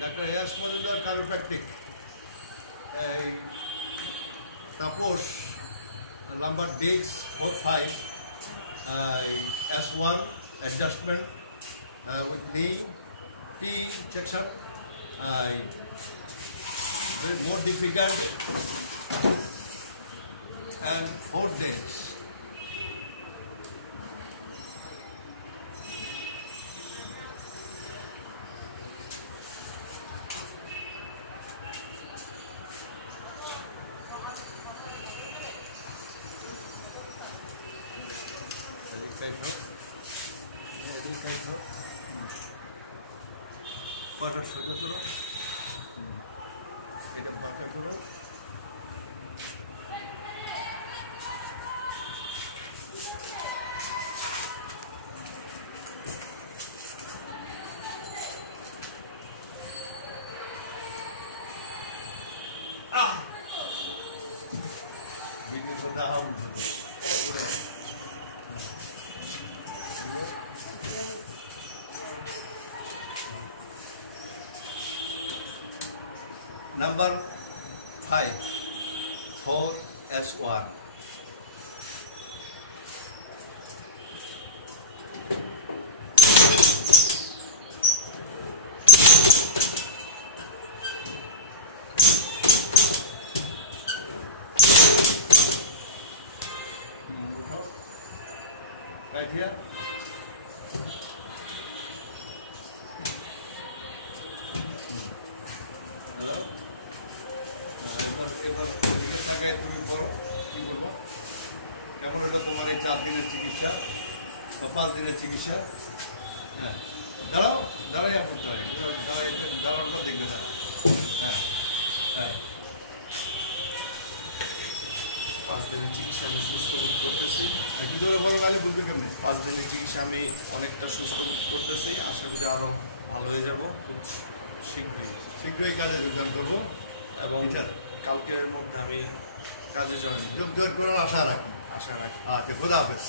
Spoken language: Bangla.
Doctor S Majumdar chiropractic Tapas number ডিক্স 45 S1 adjustment with knee T section more difficult and 4 days. Quarter circle to Number 5, 4S1. Right here. এখন এটা তোমার এই 4 দিনের চিকিৎসা বা 5 দিনের চিকিৎসা। হ্যাঁ, দাঁড়াই এখন দাঁড়ানোর পর দেখবে না। হ্যাঁ হ্যাঁ 5 দিনের চিকিৎসা আমি সুস্থ করতেছি। একটু ধরে বলো নাহলে বুঝবে কেমনি। 5 দিনের চিকিৎসা আমি অনেকটা সুস্থ করতেছি, আশা করি আরো ভালো হয়ে যাব খুব শীঘ্রই কাজে যোগদান করবো এবং কালকের মধ্যে আমি কাজে যোগদান করার আশা রাখি। আশা রাখি। আচ্ছা, খোদা হাফেজ।